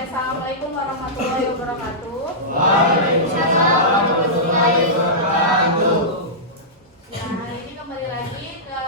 Assalamualaikum warahmatullahi wabarakatuh. Waalaikumsalam warahmatullahi wabarakatuh. Ya, hari ini kembali lagi ke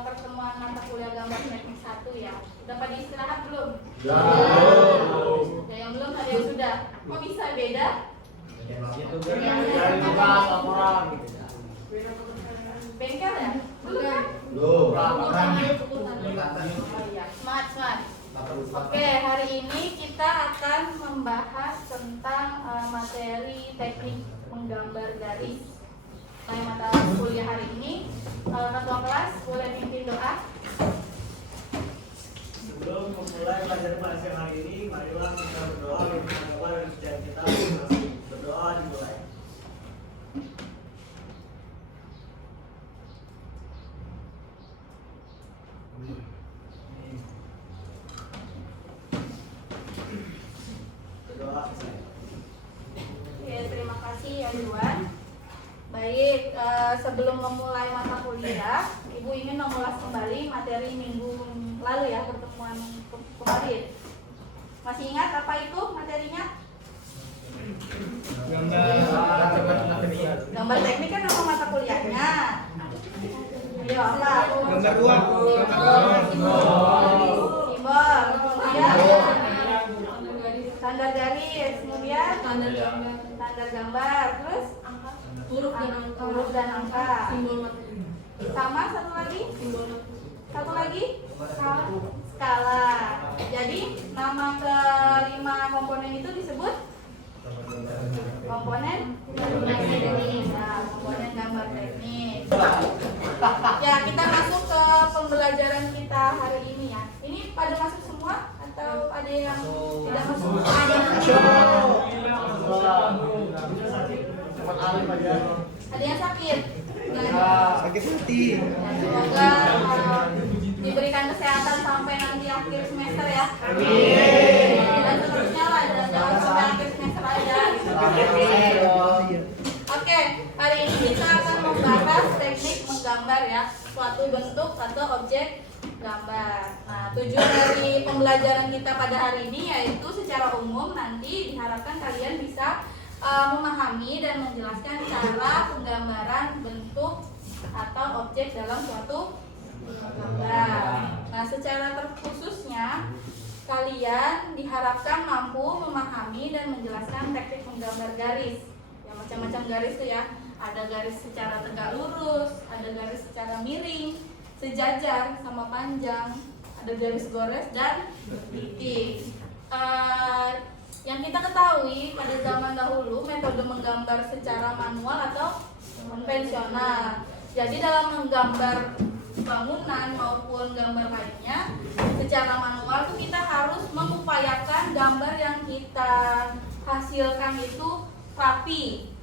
pertemuan mata kuliah gambar teknik 1 ya. Udah pada istirahat belum? Belum. Ya, yang belum ada yang sudah. Kok bisa beda? Bengkel ya? Belum kan? Belum. Oh iya, smart. Oke, hari ini kita akan membahas tentang materi teknik menggambar garis. Nah, mata kuliah hari ini, ketua kelas boleh pimpin doa. Sebelum memulai pelajaran pada siang hari ini, marilah kita berdoa untuk Allah dan setiap kita masing-masing. Berdoa dimulai. Berdoa selesai. Oke, terima kasih ya Iwan. Baik, sebelum memulai mata kuliah, Ibu ingin mengulas kembali materi minggu lalu ya, pertemuan kemarin. Masih ingat apa itu materinya? Gambar teknik kan nama mata kuliahnya. Ayo apa? Gambar uang. Simbol. Kemudian standar garis, kemudian standar gambar, terus huruf dan angka. Sama satu lagi skala. Jadi nama kelima komponen itu disebut komponen teknik. Nah, komponen gambar teknik. Ya, kita masuk ke pembelajaran kita hari ini ya. Ini pada masuk semua atau ada yang tidak masuk? Ada yang sakit? Sakit hati. Semoga diberikan kesehatan sampai nanti akhir semester ya. Dan seterusnya lah, jangan sampai akhir semester aja. Oke, hari ini kita akan membahas teknik menggambar ya, suatu bentuk atau objek gambar. Nah, tujuan dari pembelajaran kita pada hari ini yaitu secara umum nanti diharapkan kalian bisa memahami dan menjelaskan cara penggambaran bentuk atau objek dalam suatu gambar. Nah, secara terkhususnya kalian diharapkan mampu memahami dan menjelaskan teknik menggambar garis. Ya, macam-macam garis tuh ya. Ada garis secara tegak lurus, ada garis secara miring, sejajar sama panjang, ada garis gores dan titik. Yang kita ketahui pada zaman dahulu metode menggambar secara manual atau konvensional. Jadi dalam menggambar bangunan maupun gambar lainnya secara manual itu kita harus mengupayakan gambar yang kita hasilkan itu rapi,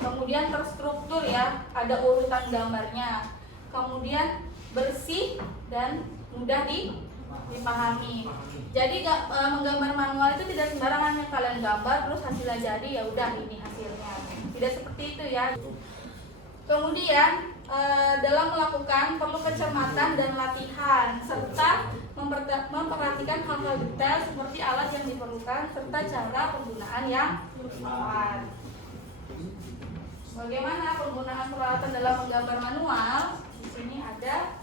kemudian terstruktur ya, ada urutan gambarnya, kemudian bersih dan mudah dipahami. Jadi menggambar manual itu tidak sembarangan yang kalian gambar terus hasilnya jadi ya udah ini hasilnya. Tidak seperti itu ya. Kemudian dalam melakukan perlu kecermatan dan latihan serta memperhatikan hal-hal detail seperti alat yang diperlukan serta cara penggunaan yang tepat. Bagaimana penggunaan peralatan dalam menggambar manual? Di sini ada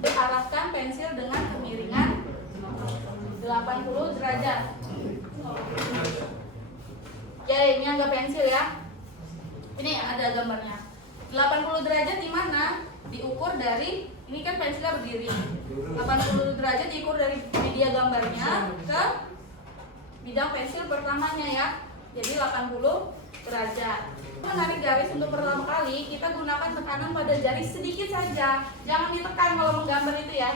diarahkan pensil dengan kemiringan 80 derajat. Ya, ini agak pensil ya. Ini ada gambarnya. 80 derajat di mana? Diukur dari, ini kan pensilnya berdiri. 80 derajat diukur dari media gambarnya ke bidang pensil pertamanya ya. Jadi 80 derajat. Menarik garis untuk pertama kali kita gunakan tekanan pada jari sedikit saja. Jangan ditekan kalau menggambar itu ya.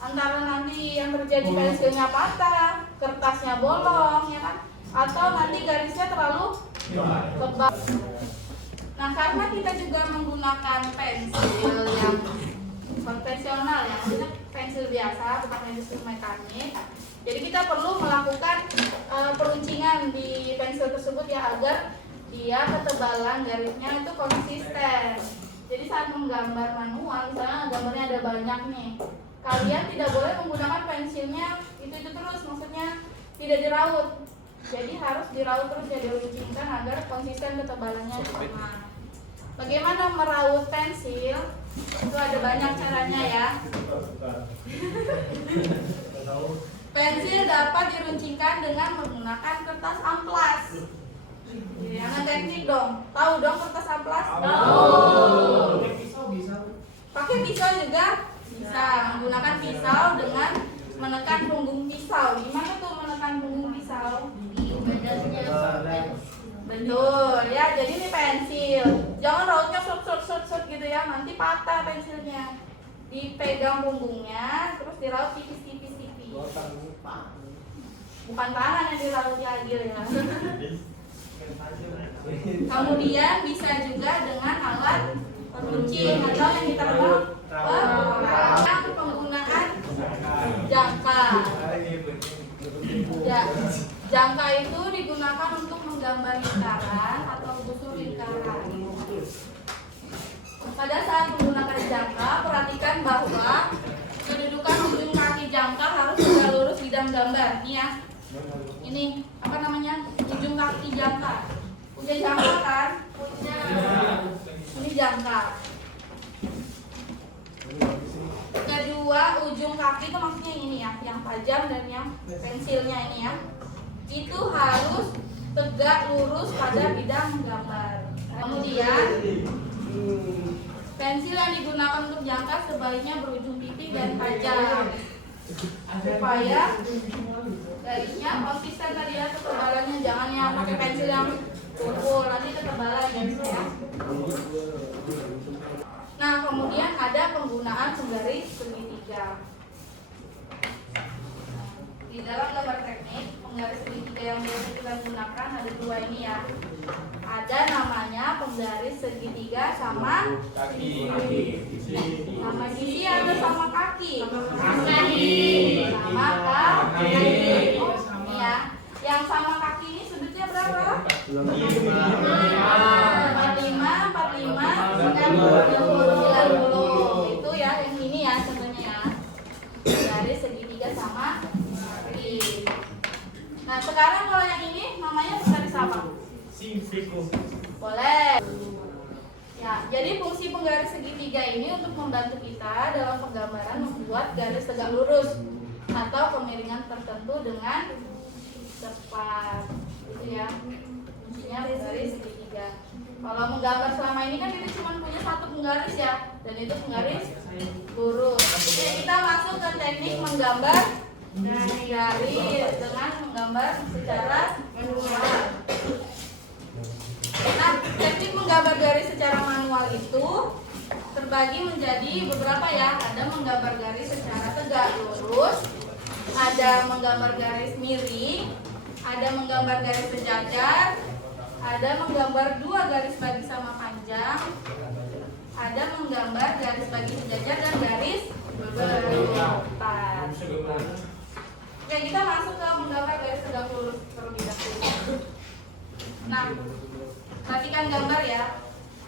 Antara nanti yang terjadi pensilnya patah, kertasnya bolong ya kan, atau nanti garisnya terlalu tebal. Nah, karena kita juga menggunakan pensil yang konvensional ya, maksudnya pensil biasa bukan pensil mekanik. Jadi kita perlu melakukan peruncingan di pensil tersebut ya agar dia ketebalan garisnya itu konsisten. Jadi saat menggambar manual, misalnya gambarnya ada banyak nih, kalian tidak boleh menggunakan pensilnya itu terus, maksudnya tidak diraut. Jadi harus diraut terus ya, diruncingkan agar konsisten ketebalannya sama. Bagaimana meraut pensil? Itu ada banyak caranya ya. Pensil dapat diruncingkan dengan menggunakan kertas amplas. Jangan teknik dong. Tahu dong kertas amplas? Tahu. Pakai pisau juga bisa. Menggunakan pisau dengan menekan punggung pisau. Gimana tuh menekan punggung pisau? Betul ya. Jadi ini pensil. Jangan rautnya sut gitu ya. Nanti patah pensilnya. Dipegang punggungnya, terus diraut tipis-tipis. Bukan tangan yang diraut lagi ya. Kemudian bisa juga dengan alat peruncing atau yang kita sebut penggunaan jangka. Ya, jangka itu digunakan untuk menggambar lingkaran atau busur lingkaran. Pada saat menggunakan jangka, perhatikan bahwa kedudukan ujung kaki jangka harus tegak lurus di dalam gambar. Nih ya. Ini apa namanya? Ujung kaki jangka. Punya jangka kan? Punya. Ini jangka. Kedua, ujung kaki itu maksudnya ini ya, yang tajam dan yang pensilnya ini ya. Itu harus tegak lurus pada bidang gambar. Kemudian pensil yang digunakan untuk jangka sebaiknya berujung titik dan tajam supaya garisnya konsisten tadi ya, ketebalannya. Jangan yang pakai pensil yang tumpul, nanti ketebalan ya. Nah, kemudian ada penggunaan penggaris segitiga. Di dalam gambar teknik, penggaris segitiga yang biasa kita gunakan ada dua ini ya. Ada namanya penggaris segitiga sama sama sisi atau sama kaki? Sama kaki. Ini ya. Yang sama kaki ini sudutnya berapa? 45, 90. Itu ya, yang ini ya contohnya ya. Penggaris segitiga sama kaki. Nah, sekarang kalau yang ini namanya penggaris apa? Boleh. Ya, jadi fungsi penggaris segitiga ini untuk membantu kita dalam penggambaran membuat garis tegak lurus atau kemiringan tertentu dengan tepat. Itu ya. Fungsinya penggaris segitiga. Kalau menggambar selama ini kan kita cuma punya satu penggaris ya, dan itu penggaris lurus. Oke, kita masuk ke teknik menggambar garis dengan menggambar secara manual. Nah, teknik menggambar garis secara manual itu terbagi menjadi beberapa ya. Ada menggambar garis secara tegak lurus, ada menggambar garis miring, ada menggambar garis sejajar, ada menggambar dua garis bagi sama panjang, ada menggambar garis bagi sejajar dan garis berlipat. Oke, kita masuk ke menggambar garis tegak lurus terlebih dahulu. Nah, perhatikan gambar ya.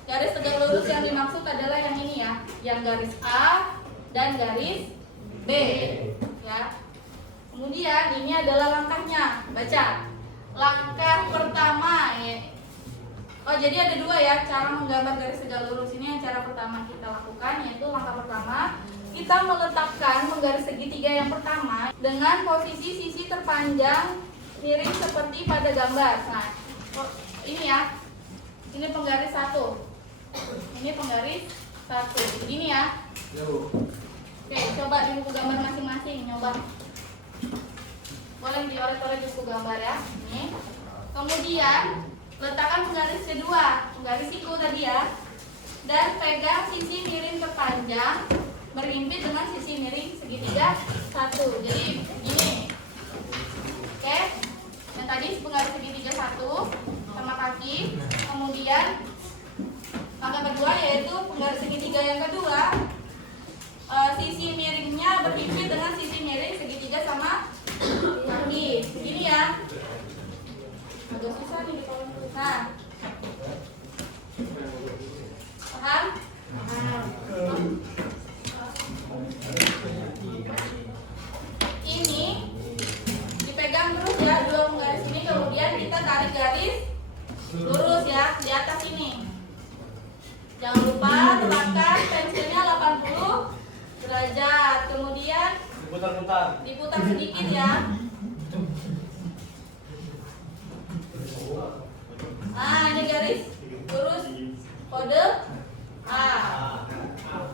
Garis tegak lurus yang dimaksud adalah yang ini ya, yang garis A dan garis B ya. Kemudian ini adalah langkahnya. Baca. Langkah pertama ya. Oh, jadi ada dua ya cara menggambar garis tegak lurus ini. Yang cara pertama kita lakukan yaitu langkah pertama, kita meletakkan penggaris segitiga yang pertama dengan posisi sisi terpanjang miring seperti pada gambar. Nah, ini ya. Ini penggaris satu. Ini penggaris satu. Begini ya. Oke, coba di buku gambar masing-masing nyoba. Boleh dioleh-oleh di buku gambar ya. Ini. Kemudian letakkan penggaris kedua, penggaris siku tadi ya. Dan pegang sisi miring terpanjang berhimpit dengan sisi miring segitiga satu. Jadi begini. Oke. Yang tadi penggaris segitiga satu sama kaki. Kemudian langkah kedua yaitu penggaris segitiga yang kedua, sisi miringnya berhimpit dengan sisi miring segitiga sama kaki. Begini ya. Agak susah nih di kolom. Nah, paham? Paham. Putar-putar. Diputar sedikit ya. Ah, ini garis lurus kode A.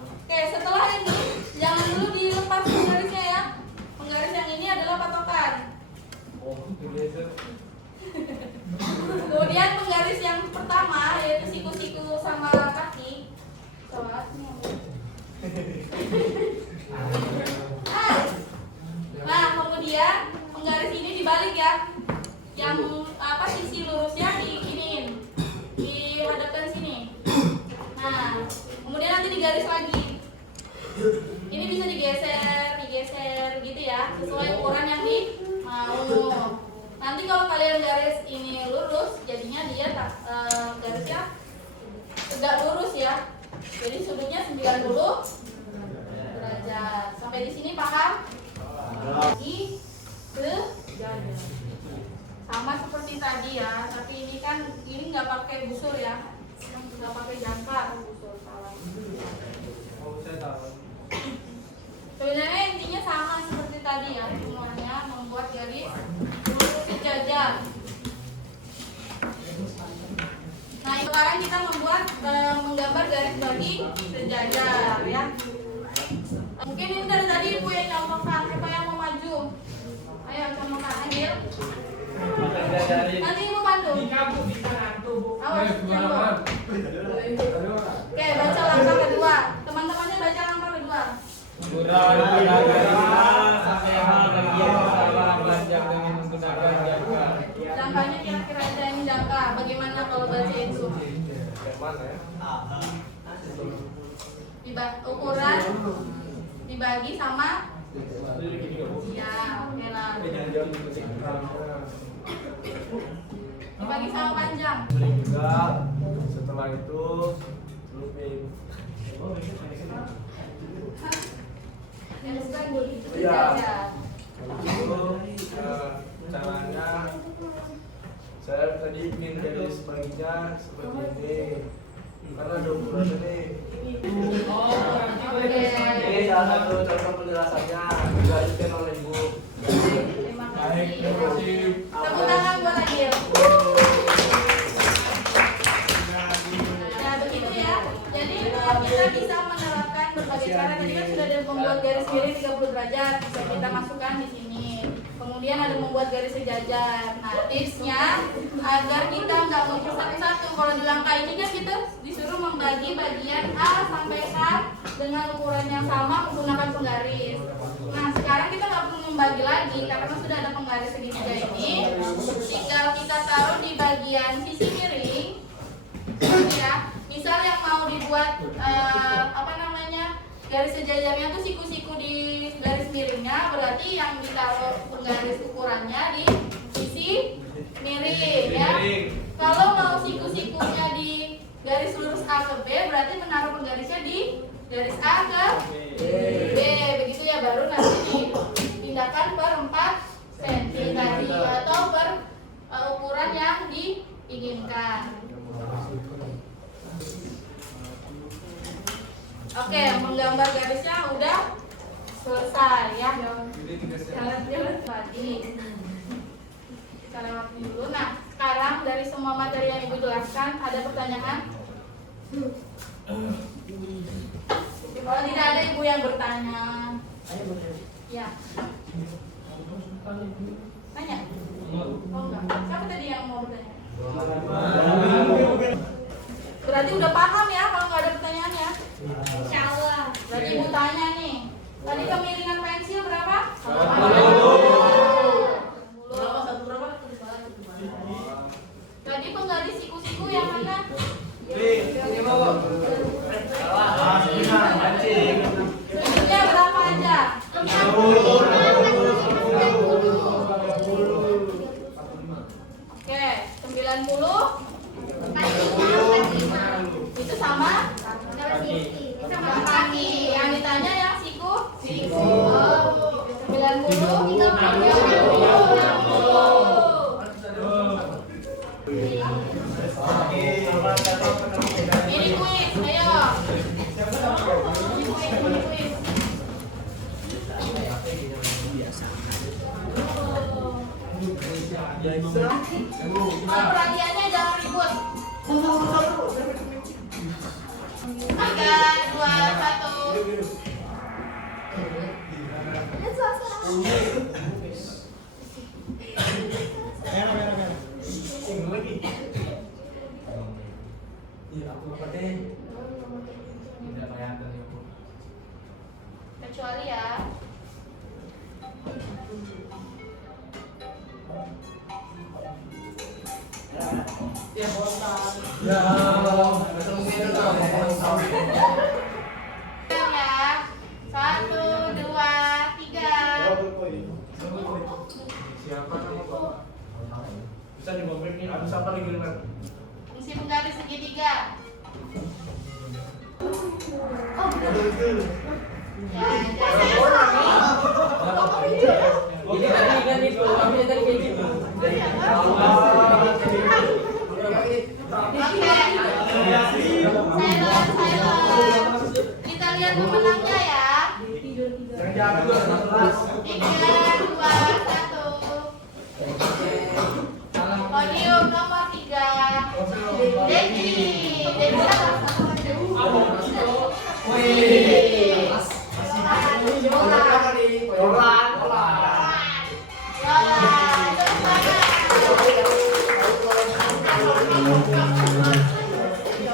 Oke, setelah ini jangan dulu dilepas penggarisnya ya. Penggaris yang ini adalah patokan. Kemudian penggaris yang pertama yaitu siku-siku sama kaki. Nah, kemudian penggaris ini dibalik ya. Yang sisi lurusnya diginiin, dihadapkan sini. Nah, kemudian nanti digaris lagi. Ini bisa digeser gitu ya, sesuai ukuran yang mau. Nanti kalau kalian garis ini lurus, jadinya dia garisnya tegak lurus ya. Jadi sudutnya 90 derajat. Sampai di sini paham? Lagi sejajar. Sama seperti tadi ya, tapi ini kan nggak pakai busur ya, nggak pakai jangkar, busur salah. Sebenarnya intinya sama seperti tadi ya, semuanya membuat garis lurus sejajar. Nah, sekarang kita menggambar garis bagi sejajar ya. Mungkin ini dari tadi ibu yang contohkan, siapa yang mau maju? Ayo contohkan, Agil. Nanti ibu bantu. Awas, jangan. Oke, baca langkah kedua. Teman-temannya baca langkah kedua. Sampai hal bagian pertama belanjang dengan menggunakan jangkar. Jangkanya kira-kira ada yang jangka. Bagaimana kalau baca itu? Ukuran dibagi sama. Ya, oke lah. Dibagi sama panjang. Juga setelah itu lupin. Sejajar. Caranya saya tadi ingin garis baginya seperti ini karena ada ukurannya nih. Ini salah satu contoh penjelasannya digariskan oleh ibu. Terima kasih. Tepuk tangan buat Agil. Nah, begitu ya. Jadi kita bisa menerapkan berbagai cara. Tadi kan sudah ada membuat garis miring 30 derajat, bisa kita masukkan di sini. Kemudian ada membuat garis sejajar. Nah, tipsnya agar kita nggak ngumpul satu-satu. Kalau di langkah ini kan kita disuruh membagi bagian A sampai K dengan ukuran yang sama menggunakan penggaris. Nah, sekarang kita nggak perlu membagi lagi karena sudah ada penggaris segitiga ini. Tinggal kita taruh di bagian sisi miring, ya. Misal yang mau dibuat garis sejajarnya tuh siku-siku di garis miringnya, berarti yang ditaruh penggaris ukurannya di sisi miring ya. Kalau mau siku-sikunya di garis lurus A ke B, berarti menaruh penggarisnya di garis A ke B, begitu ya. Baru nanti dipindahkan per 4 cm tadi atau per ukuran yang diinginkan. Oke, menggambar garisnya udah selesai ya. Kita lewat dulu. Nah, sekarang dari semua materi yang ibu jelaskan, ada pertanyaan? Kalau tidak ada ibu yang bertanya. Ya. Tanya? Oh enggak. Siapa tadi yang mau bertanya? Berarti udah paham ya kalau nggak ada pertanyaan ya? Insya Allah. Berarti ibu tanya nih. Tadi kemiringan pensil berapa? 80. Tadi penggaris siku-siku yang mana? Sudutnya berapa aja? 90. Oke, 90. Itu sama? Sama kaki. Yang ditanya yang siku? Siku. 90. 30. Ini kuis, ayo. Ini kuis. Perhatiannya jangan ribut. 3, 2, 1. Kecuali ya. Ya. 1, 2, 3. Siapa nama Bapak? Bisa dibobek nih, ada siapa lagi nih? Fungsi penggaris segitiga. Ya, Ini tadi kan itu, kami tadi kayak gitu. Kita lihat pemenangnya ya. 3, 2, 1. Podium nomor 3. Dedi.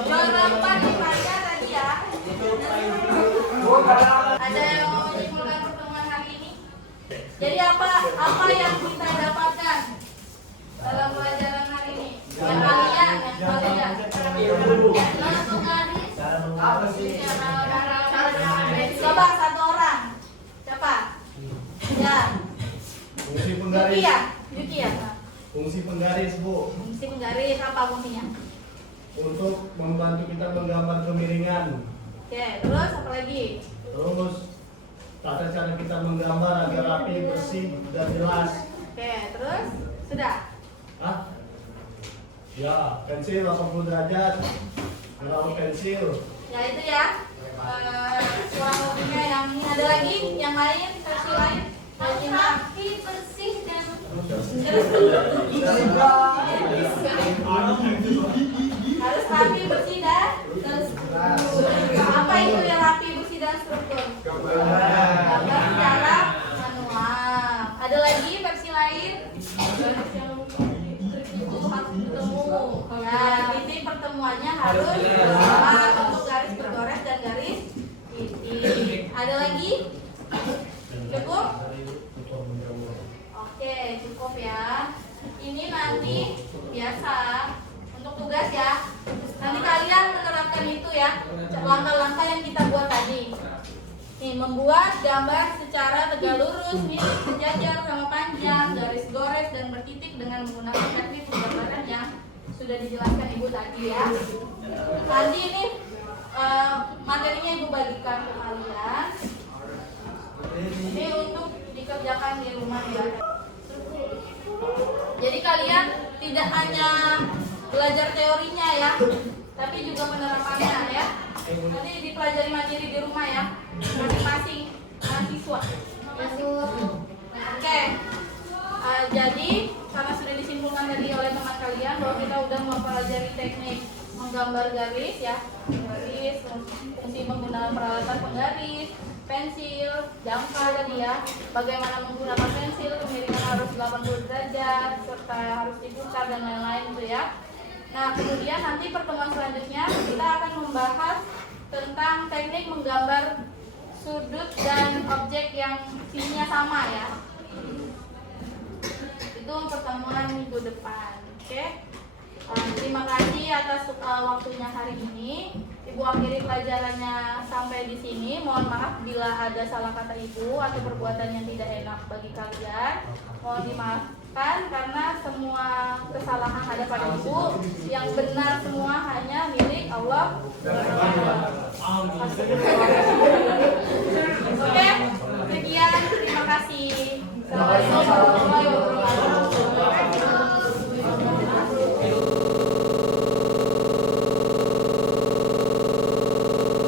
Juara 4 di Maria tadi ya. Ada yang mau menyimpulkan pertemuan hari ini? Jadi apa yang kita dapatkan dalam pelajaran hari ini? Yang kalian. Untuk garis. Coba satu orang. Siapa? Ya. Fungsi Yuki penggaris. ya? Yuki ya? Fungsi penggaris, Bu. Fungsi penggaris apa fungsinya? Untuk membantu kita menggambar kemiringan. Oke, terus apa lagi? Terus tata cara kita menggambar agar rapi, bersih, dan jelas. Oke, terus? Sudah? Hah? Ya, pensil 80 derajat. Gerak pensil. Ya itu ya. Kurang lebihnya yang ini ada lagi? Yang lain? Versi lain? Versi rapi, bersih, dan harus rapi, bersih, dan apa itu yang rapi, bersih, dan struktur? Gambar secara manual. Ada lagi versi lain? Ya, titik pertemuannya harus sama untuk garis bergores dan garis titik. Ada lagi? Cukup? Oke, cukup ya. Ini nanti biasa untuk tugas ya. Nanti kalian menerapkan itu ya. Langkah-langkah yang kita buat tadi. Nih, membuat gambar secara tegak lurus, miring, sejajar, sama panjang, garis gores dan bertitik dengan menggunakan teknik penggambaran yang sudah dijelaskan Ibu tadi ya. Nanti ini materinya Ibu bagikan ke kalian. Ini untuk dikerjakan di rumah ya. Jadi kalian tidak hanya belajar teorinya ya, tapi juga penerapannya ya. Nanti dipelajari materi di rumah ya, masing-masing mahasiswa. Oke. Jadi karena sudah disimpulkan tadi oleh teman kalian bahwa kita udah mempelajari teknik menggambar garis ya, garis, fungsi menggunakan peralatan penggaris, pensil, jangkar tadi ya, bagaimana menggunakan pensil, kemiringan harus 80 derajat, serta harus diputar dan lain-lain itu ya. Nah kemudian nanti pertemuan selanjutnya kita akan membahas tentang teknik menggambar sudut dan objek yang sininya sama ya. Itu pertemuan minggu depan. Oke. Terima kasih atas waktunya hari ini. Ibu akhiri pelajarannya sampai di sini. Mohon maaf bila ada salah kata Ibu atau perbuatan yang tidak enak bagi kalian. Mohon dimaafkan karena semua kesalahan ada pada Ibu. Yang benar semua hanya milik Allah. Oke. Sekian. Terima kasih. Assalamualaikum warahmatullahi wabarakatuh.